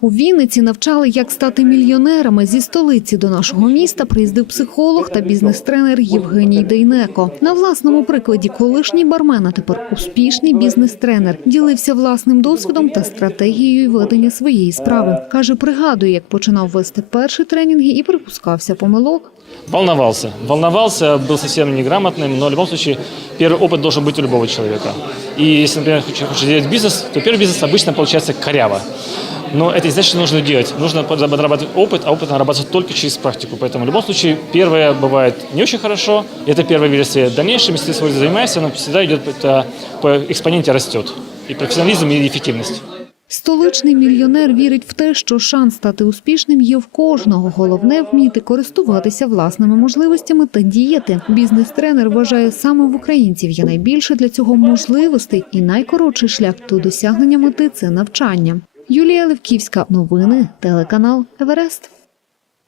У Вінниці навчали, як стати мільйонерами. Зі столиці до нашого міста приїздив психолог та бізнес-тренер Євгеній Дейнеко. На власному прикладі колишній бармен, а тепер успішний бізнес-тренер, ділився власним досвідом та стратегією ведення своєї справи. Каже, пригадує, як починав вести перші тренінги і припускався помилок. Волновался. Волновался, был совсем неграмотным, но в любом случае первый опыт должен быть у любого человека. И если, например, хочешь хочешь делать бизнес, то первый бизнес обычно получается коряво. Но это что нужно делать. Нужно нарабатывать опыт, а опыт нарабатывается только через практику. Поэтому в любом случае первое бывает не очень хорошо. Это первая версия. В дальнейшем, если ты занимаешься, оно всегда идет это по экспоненте растет. И профессионализм, и эффективность. Столичний мільйонер вірить в те, що шанс стати успішним є в кожного. Головне вміти користуватися власними можливостями та діяти. Бізнес-тренер вважає, саме в українців є найбільше для цього можливостей, і найкоротший шлях до досягнення мети це навчання. Юлія Левківська, новини, телеканал Еверест.